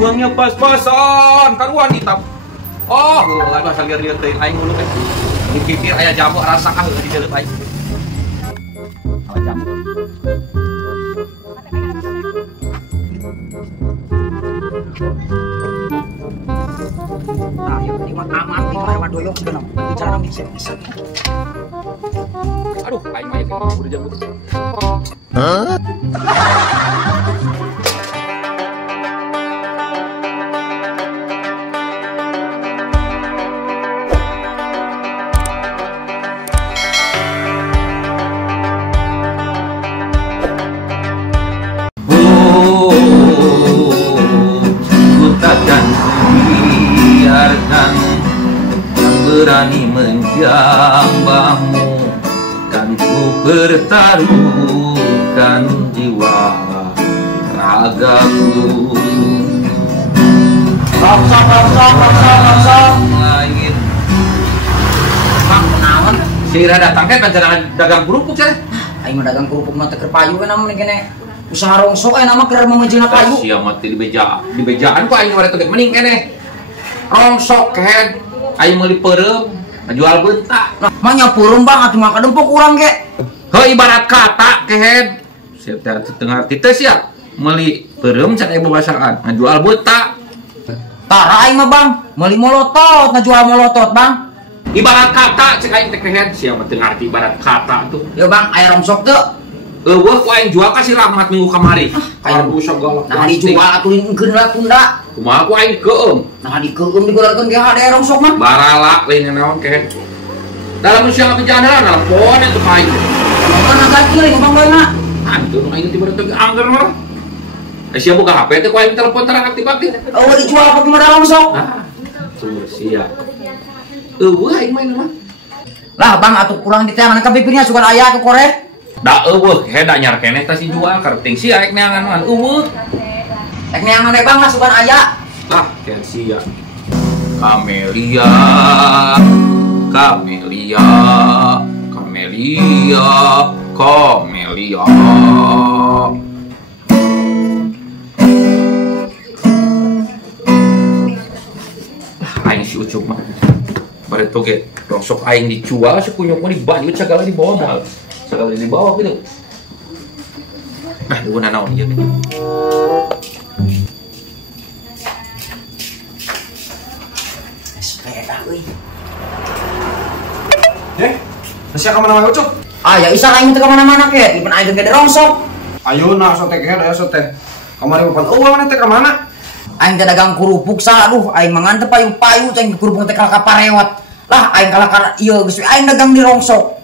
Uangnya pas-pasan, kan wanita. Oh, aduh asal lihat teh aing mulu teh. Dipikir aya jamu rasa di dalam aing. Apa jamu? Nah, yuk, ini mah aman, ini mah doyok juga nang. Bicara nang bisa. Aduh, aing mah kayak udah jamu. Hah? Biarkan yang berani menjambahmu, kan ku pertaruhkan jiwa ragaku. Rongsok. Lain Bang, kenaon? si Ira datang kan jangan dagang kerupuk saya. Aing mah dagang kerupuk mah teu payu we namun kene. Usaha rongsok nama keur memejina payu. Sia mati di bejaan ku aing mah teh mending keneh. Rongsok kan aing meuli peureum jual bentak. Nah, mah nyapureum Bang atuh mah kadempok urang ge. Heuh ibarat kata kehen. Saya tengah teh sia meuli peureum can aya babasaan ngajual bentak. Tara aing mah Bang, meuli molotot ngajual molotot Bang. Ibarat kata cek aing teh kehen sia mah teu ngarti ibarat kata tuh. Yo Bang, aya rongsok teu? Eueuh ku aing jual ka si Rahmat minggu kamari. Kayak busok galak. nah dijual atuh engkeun lah tunda. Kumaha ku aing keum. Nah dikeum digorengkeun ge hade rongsok mah. Barala lain naon kehen. Dalam usia bencana nelpon itu aing. Mana ganti leuy Bang Boyna. Antu aing tiba teu angger mah. Sia buka HP teh ku aing telepon terang aktif-aktif. Oh dijual apa gimana rongsok? Nah, tuh sia. Eueuh aing main mah. Lah Bang atuh kurang diteangan ka bibirnya sugan aya ke korek. Da eueuh heda nyar keneh teh si jual karting si aek neangan eueuh. Ek neangan we Bang sugan aya. Lah ken sia. Kamelia. Aing si ucup mah. Bare toge rongsok aing dijual si kunyuk mah dibanyut sagala di bawah mal. Segala di bawah gitu. Nah, dulu naon ieu teh. Sepeda euy. Nasi ka mana wae ucup? Ya isa aing teu ka mana-mana ke, ipan aing ge rongsok. Ayeuna sote ke aya sote. Kamari papan mana teh ka mana? Aing teh dagang kerupuk sa, aduh aing mangantep payu-payu teh kerupuk teh kalaka parewat. Lah aing kalaka ieu geus aing dagang di rongsok.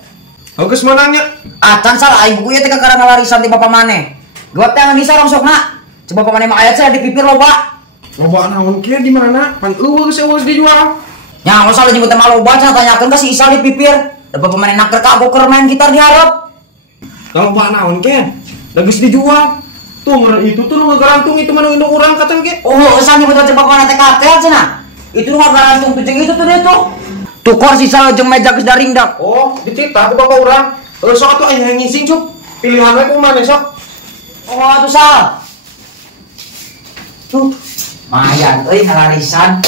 Geus manangnya. Can salah aing buku ieu teh kakara ngalarisan ti bapa maneh. Dua teh ngan bisa rongsokna. Coba bapa maneh mah aya cenah di pipir loba. Loba naon kieu di mana? Pan eueuh geus dijual. Nya masa nyebut teh mah loba cenah tanyakeun ka si Isa di pipir. Da bapa maneh naker kagok keur main gitar di hareup. Loba naon kieu? Da geus dijual. Tuh itu tuh nu ngarantung itu mah induk urang katan ge. Oh, asa nyebut teh bapa maneh teh katel cenah. Itu nu ngarantung tuh jeung itu tuh deh tuh. Tukar sisa jeung meja geus daringdak. Oh, dititah ku bapak urang. Sok atuh aya ngising cup. Pilihan we kumaha sok. Oh, atuh sal. Tuh, mayan euy ngalarisan.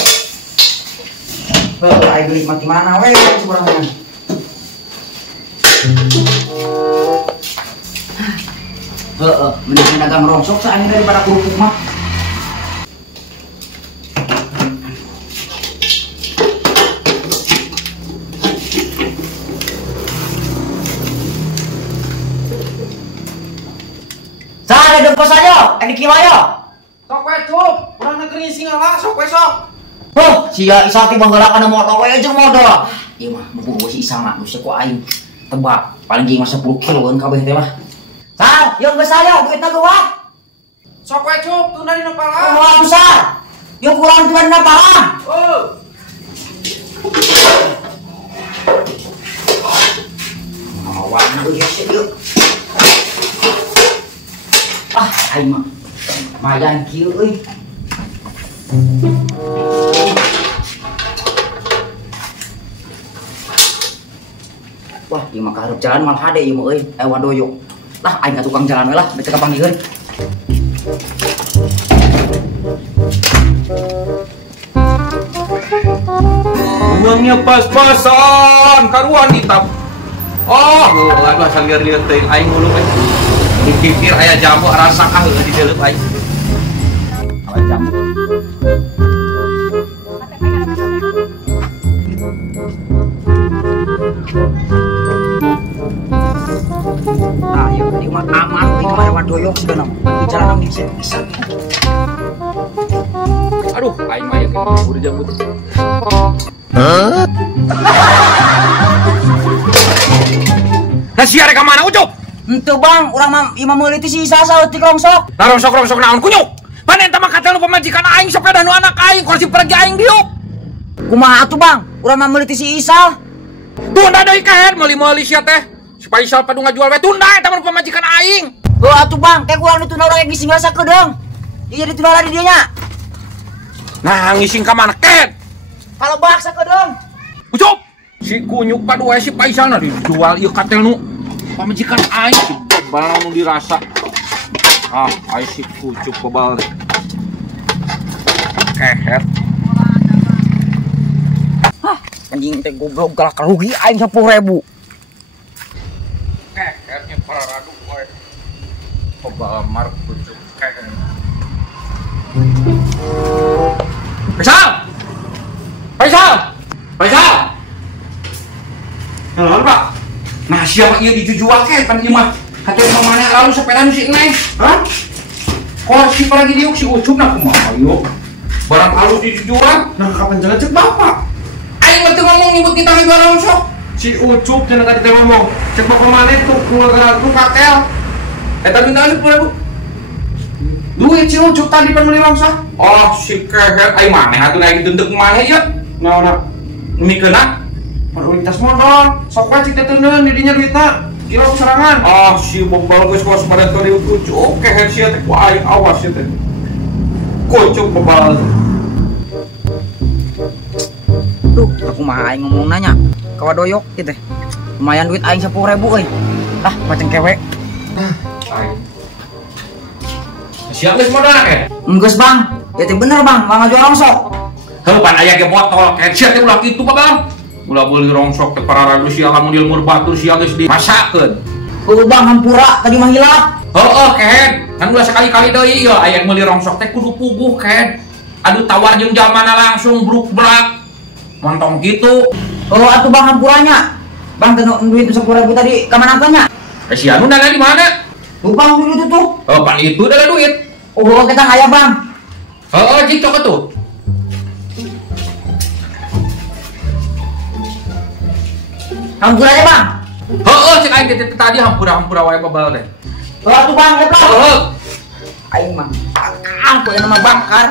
Heuh, aing geus mati mana we kurangan. Mending dagang rongsok sa aing daripada kerupuk mah. Ada dempos aja, ini kilayo. Sok we cup, urang negeri singala sok we sok. Sia Isa teh baheula kana motor we jeung modal. Ieu mah mumpung si Isa mah geus ku aing tebak paling ge mah 10 kiloan kabeh teh mah. Sal, yuk geus aya duitna geuwat. Sok we cup, tunda dina palang. Oh, atuh sal. Yuk kurang tunda dina palang. Warna geus yuk. Aing mah mayan kieu euy. Wah, ieu mah kaharep jalan mal hade ieu mah euy. Wadoyo. Lah aing ka tukang jalan we lah, bete ka panggieun. uangnya pas-pasan karuan ditap. Oh, aduh asal lihat teh aing mulu teh. Dipikir aya jamu rasa di dalam aing. Ala jamu. Nah, yuk, ini mah aman, ini mah hewan doyok sudah nam. Jalan bisa. Aduh, aing mah ya kayak udah jamu. Nah, siare ka mana ucup? Ente bang, orang mah imam meuli ti si Isa saeutik rongsok. Nah, rongsok naon kunyuk? Panen tama katel lu pemajikan aing sepeda nu anak aing kursi pergi aing diuk. Kumaha atuh bang? Urang mah meuli ti si Isa. Tunda deui kahen meuli-meuli sia teh. Supaya Isal padu ngajual we tunda eta mah pemajikan aing. Heuh atuh bang, teh kurang ditunda urang yang ngisi ngerasa kedeung. Ieu ditunda di dieu nya. Nah, ngising ka mana ket? Kalau baksa kedeung. Ucup, si kunyuk padu we si Paisal na dijual ieu katel nu pamajikan aing si bebal nu dirasa. Ah, ai si kucup bebal. Kehet. Hah, anjing teh goblok galak rugi aing 10.000. Kehetnya para radu we. Bebal mar kucup kehet. Paisal! Naon, Pak? Nah, siapa ieu dijujual ke pan ieu mah? Hate mana lalu sepeda nu si Neng? Hah? Kok si pergi diuk si Ucup na kumaha ieu? Barang halus dijual? Nah, kapan jalan cek bapak? Aing mah teu ngomong nyebut kita jual rongsok. Si Ucup cenah tadi teh ngomong, cek bapak mana tuh keluarga tuh katel. Eta minta 10.000. Duit si Ucup tadi pan meuli rongsok. Oh, si kehet ai maneh atuh naik dendek maneh ieu. Naona? Mikeuna? Prioritas modal, sok wae cik teh teuneun di dinya duitna. Kilo serangan. Oh, si bebal geus waspada teu diucup kehet sia teh ku aing awas ieu teh. Kucup bebal. Duh, aku mah aing ngomong nanya. Kawa doyok kitu teh. Lumayan duit aing 10.000 euy. Ah, macam kewek. Aing. Siap geus modal ke? Enggeus bang, ya teh bener bang, mah ngajual rongsok. Heuh pan aya ge botol kehet sia teh ulah kitu Bang. Ulah beuli rongsok teh para ragu sia lamun di lemur batur sia geus dimasakeun. Heuh bang, hampura tadi mah hilap. Heuh kehet, kan ulah sekali-kali deui ieu aya meuli rongsok teh kudu puguh kehet. Aduh tawar jeung jalmana langsung bruk-brak. Montong gitu. Oh, atuh bang hampuranya. Bang, teu duit 10.000 tadi ka mana tanya? Si anu dana di mana? Tuh bang, duit itu tuh. Oh, pan itu dana duit. Oh, kita aya bang. Heuh, cik cok atuh. Hampuranya bang. Heuh, cek aing tadi hampura-hampura wae babal teh. Oh, atuh bang, ya bang. Heuh. Aing mah. Aku yang nama bangkar.